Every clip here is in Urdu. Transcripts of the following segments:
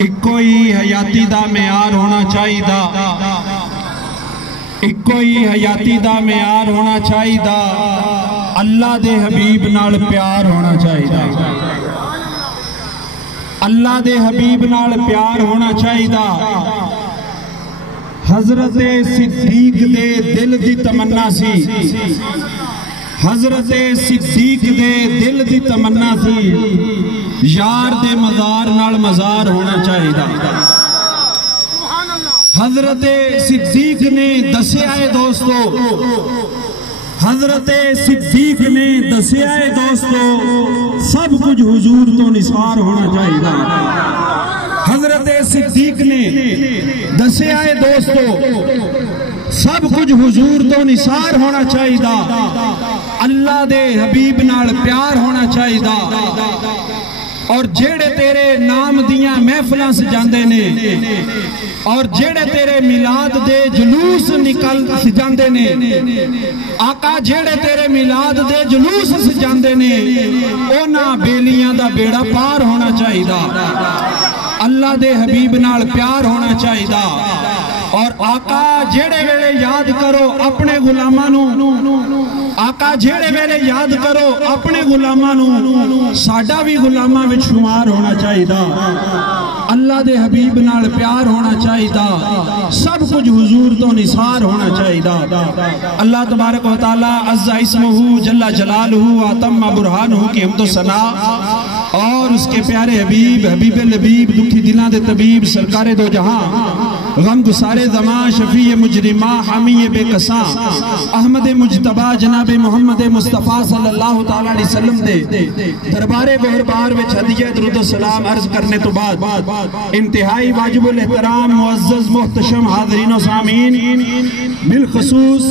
ایکو ہی حیاتی دا معیار ہونا چاہی دا، ایکو ہی حیاتی دا معیار ہونا چاہی دا، اللہ دے حبیب نال پیار ہونا چاہی دا، اللہ دے حبیب نال پیار ہونا چاہی دا۔ حضرت صدیق دے دل دی تمنا سی، حضرت صدیق دے دل دی تمنا سی، یار دے مزار نال مزار ہونا چاہی دا۔ حضرت صدیق نے دسیا ہے دوستو، حضرت صدیق نے دسیا ہے دوستو، سب کچھ حضور تو نثار ہونا چاہی دا۔ حضرت صدیق نے دسیا ہے دوستو، سب کچھ حضور تو نثار ہونا چاہی دا، اللہ دے حبیب نال پیار ہونا چاہی دا۔ اور جیڑے تیرے نام دیاں محفلاں سجاندے نے، اور جیڑے تیرے میلاد دے جلوس نکل سجاندے نے، آقا جیڑے تیرے میلاد دے جلوس سجاندے نے، اونا بیلیاں دا بیڑا پار ہونا چاہی دا، اللہ دے حبیب نال پیار ہونا چاہی دا۔ اور آقا جیڑے ویلے یاد کرو اپنے غلامانو، آقا جیڑے ویلے یاد کرو اپنے غلامانو، ساڈا بھی غلاماں وچ شمار ہونا چاہی دا، اللہ دے حبیب نال پیار ہونا چاہی دا، سب کچھ حضور تو نثار ہونا چاہی دا۔ اللہ تبارک و تعالی عز اسمہ جل جلالہ واتم برہانہ کی حمد و ثنا، اور اس کے پیارے حبیب حبیب الحبیب دکھی دلاں دے طبیب سرکار دو جہاں غم گسارے زمان شفیع مجرمہ حامی بے قصاں احمد مجتبہ جناب محمد مصطفیٰ صلی اللہ تعالیٰ علیہ وسلم دے دربار گہربار وچ ہدیہ درود و سلام عرض کرنے تو بعد انتہائی واجب الاحترام معزز محتشم حاضرین و سامعین، بالخصوص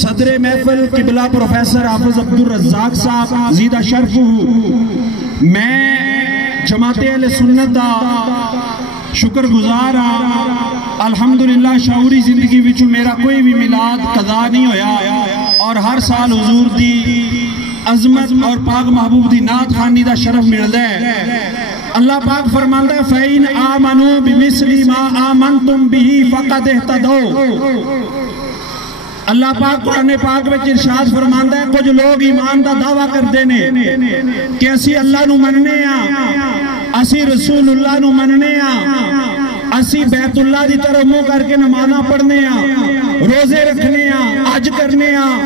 صدر محفل قبلہ پروفیسر حافظ عبدالرزاق صاحب زیدہ شرف ہوں، میں جماعت اہل سنت دا شکر گزار ہاں۔ الحمدللہ شعوری زندگی وچوں میرا کوئی بھی میلاد قضا نہیں ہویا، اور ہر سال حضور دی عظمت اور پاک محبوب دی نعت خوانی دا شرف ملدا ہے۔ اللہ پاک فرماندا ہے فَإِنْ آمَنُوا بِمِثْلِ مَا آمَنْتُمْ بِهِ فَقَدْ اهْتَدَوْا۔ اللہ پاک قرآن پاک میں ارشاد فرماندا ہے کچھ لوگ ایمان دا دعویٰ کردے نے کہ اسی اللہ نو مننے ہاں، اسی رسول اللہ نو مننے ہاں، اسی بیت اللہ دی طرف منہ کر کے نمازاں پڑھنے ہاں، روزے رکھنے ہاں، حج کرنے ہاں،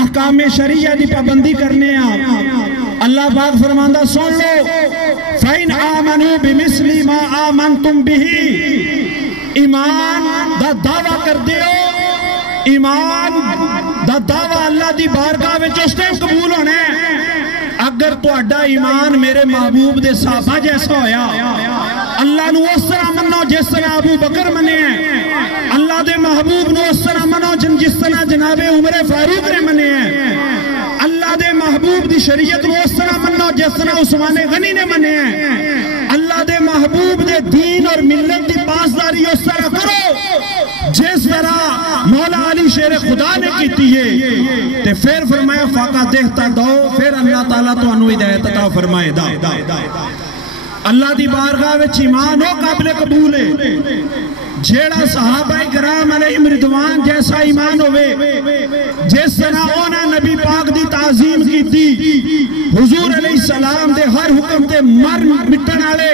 احکام شریعہ دی پابندی کرنے ہاں۔ اللہ پاک فرماندا سن لو فَإِنْ آمَنُوا بِمِثْلِ مَا آمَنْتُمْ بِهِ، ایمان دا دعویٰ کر دیو، ایمان دا دعویٰ اللہ دی بارگاہ میں جو اس ٹائم قبول ہونے ہیں اگر تو اڈا ایمان میرے محبوب دے صحابہ جیسا ہویا، اللہ نو اس طرح منو جس طرح ابو بکر منے ہیں، اللہ دے محبوب نو اس طرح منو جس طرح جناب عمر فاروق نے منے ہیں، اللہ دے محبوب دی شریعت نو اس طرح منو جس طرح عثمان غنی نے منے ہیں، اللہ دے محبوب دے دین اور ملت دی پاسداری اس طرح کرو جس طرح مولا علی شیر خدا نے کیتی ہے، تے پھر فرمایا فَقَدْ اهْتَدَوْا، پھر اللہ تعالیٰ تو انہوں ہدایت عطا فرمائے دا۔ اللہ دی بارگاہ وچ ایمان ہو قابل قبول ہے، جیڑا صحابہ کرام علیہم رضوان جیسا ایمان ہوئے، جس طرح اونا نبی پاک دی تعظیم کی تھی، حضور علیہ السلام دے ہر حکم دے مر مٹن آلے،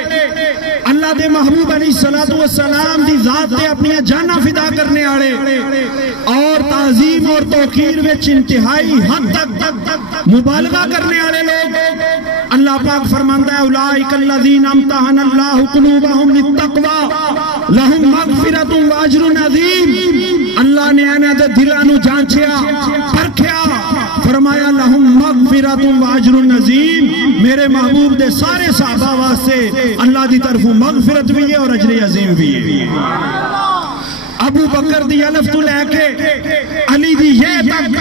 اللہ دے محبوب علیہ السلام دی ذات دے اپنی جانہ فدا کرنے آلے، اور تعظیم اور توقیر وچ انتہائی حد تک مبالغہ کرنے آلے لوگ، اللہ پاک فرماندا ہے اولئک الذین امتحن اللہ قلوبہم للتقوی لہم مغفرۃ واجر عظیم، اللہ نے انہاں دے دلاں نو جانچیا پرکھیا، فرمایا لہم مغفرۃ واجر عظیم، میرے محبوب دے سارے صحابہ واسطے اللہ دی طرف مغفرت بھی ہے اور اجر عظیم بھی ہے۔ ابو بکر دی الف تو لے کے علی دی یہ تک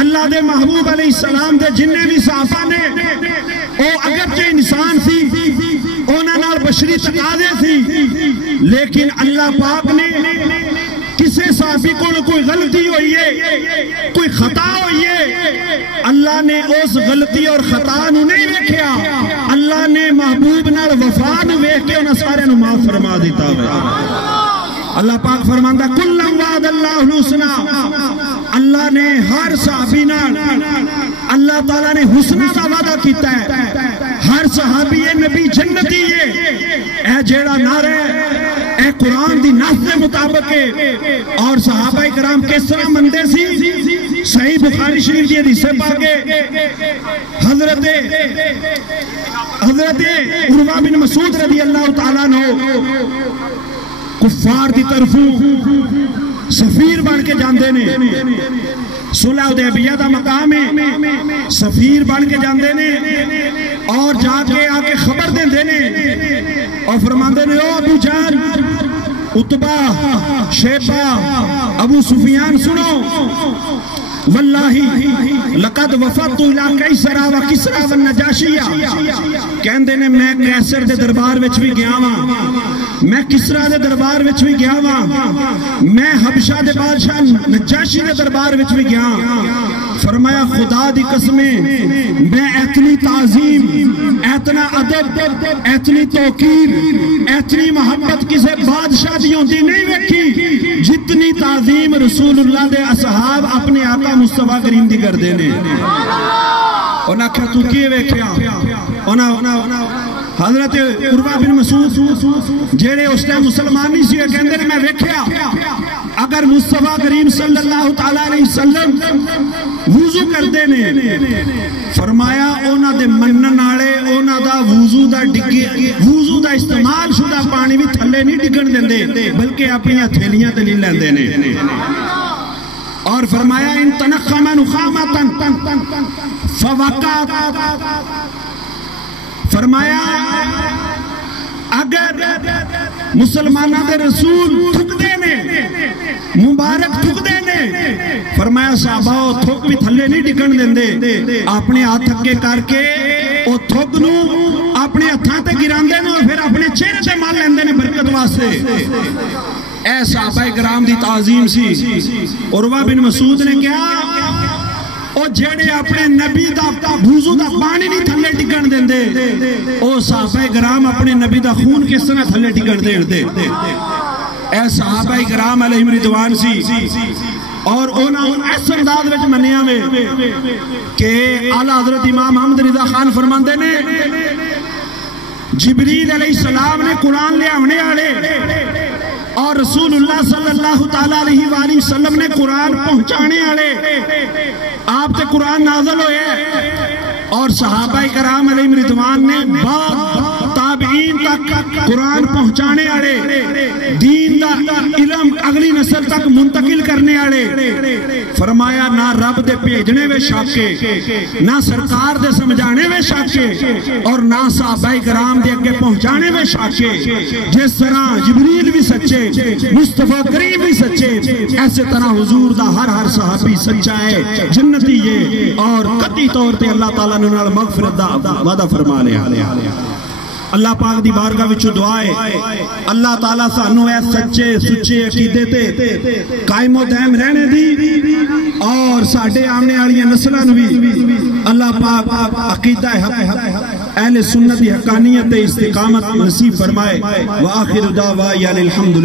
اللہ دے محبوب علیہ السلام دے جننے بھی صحابہ نے او اگرچہ انسان سی اونا نال بشری تقاضے سی، لیکن اللہ پاک نے کسے صحابی کو کوئی غلطی ہوئی ہے، کوئی خطا ہوئی ہے، اللہ نے اس غلطی اور خطا نو نہیں دیکھیا، اللہ اللہ نے محبوب نال وفا نو ویکھ کے انہاں سارے نو معاف فرما دیتا ہے اللہ پاک فرماندا کلم وعد اللہ الحسنى اللہ نے ہر صحابی نال اللہ تعالیٰ نے حسنہ دا وعدہ کیتا ہے ہر صحابی نبی جنتی ہے اے جیڑا نعرہ اے قرآن دی نص دے مطابق ہے اور صحابہ کرام کس طرح مندے سی صحیح بخاری شریف دی حدیث پاکے حضرت عروہ بن مسعود رضی اللہ تعالیٰ عنہ کفار دی طرفوں سفیر بن کے جاندے نے صلح حدیبیہ دا مقام ہے سفیر بن کے جاندے نے اور جا کے آکے خبر دیں دینے اور فرماندے نے او ابو جہل عتبہ شیبہ ابو سفیان سنو واللہ لقد وفدت الى قیصر و کسرا و نجاشیہ کہندے نے میں قیصر دے دربار وچ بھی گیا ہاں میں کسرا دے دربار وچ بھی گیا ہاں میں حبشہ دے بادشاہ نجاشی دے دربار وچ بھی گیا فرمایا خدا دی قسمیں میں اتنی تعظیم اتنا ادب اتنی توقیر اتنی محبت کسے بادشاہ دی ہوندی نہیں ویکھی جتنی تعظیم رسول اللہ دے اصحاب اپنے آقا مصطفیٰ کریم دی کر دینے انہاں کیا تو کیے ویکھیا حضرت عروہ بن مسعود جیڑے اس نے مسلمانی سی کہندے نے میں ویکھیا اگر مصطفیٰ کریم صلی اللہ تعالیٰ علیہ وسلم وضو کر دینے فرمایا اونا دے منن آڑے اونا دا وضو دا استعمال شدہ پانی بھی تھلے نہیں ڈگن دیندے بلکہ اپنی تھیلیاں دلیل لین دینے اور فرمایا ان تنخم نخامتا فوقات فرمایا اگر مسلمانہ دے رسول تھک دینے مبارک تھک دینے فرمایا صحابہ تھک بھی تھلے نہیں ڈگن دیندے اپنے ہاتھ تھکے کر کے او تھک نو اپنے ہتھاں تے گران دینے اور پھر اپنے چہرے تے مال لین دینے برکت واسطے اے صحابہ کرام دی تعظیم سی عروہ بن مسعود نے کیا او جیڑے اپنے نبی دا بھوزو دا پانی نہیں تھلے ٹکن دیں دے او صحابہ کرام اپنے نبی دا خون کس طرح تھلے ٹکن دیں دے اے صحابہ کرام علیہم رضوان سی اور انہوں اس انداز وچ منیا میں کہ اعلیٰ حضرت امام محمد رضا خان فرماندے نے جبریل علیہ السلام نے قرآن لے آنے آلے اور رسول اللہ صلی اللہ تعالیٰ علیہ وآلہ وسلم نے قرآن پہنچانے آلے آپ تے قرآن نازل ہوئے اور صحابہ کرام علیہ رضوان نے بعد تابعین تک قرآن پہنچانے آلے دین دا علم اگلی نسل تک منتقل کرنے آلے فرمایا نہ رب دے پیجنے وے شاکے نہ سرکار دے سمجھانے وے شاکے اور نہ صحابہ کرام دے اگے پہنچانے وے شاکے جس طرح جبریل بھی سچے مصطفیٰ کریم بھی سچے ایسے طرح حضور دا ہر صحابی سچا ہے جنتی یہ اور قطعی طور پہ اللہ تعالیٰ نے انہوں نے مغفرت دا وعدہ فرما لیا اللہ پاک دی بارگاہ وچ دعا ہے اللہ تعالیٰ سانو اے سچے سچے عقیدے تے قائم و دائم رہنے دی اور ساڈے آمنے والی نسلاں نوں بھی اللہ پاک عقیدہ حق اہل سنت حقانیت استقامت نصیب فرمائے وآخر دعوانا الحمدللہ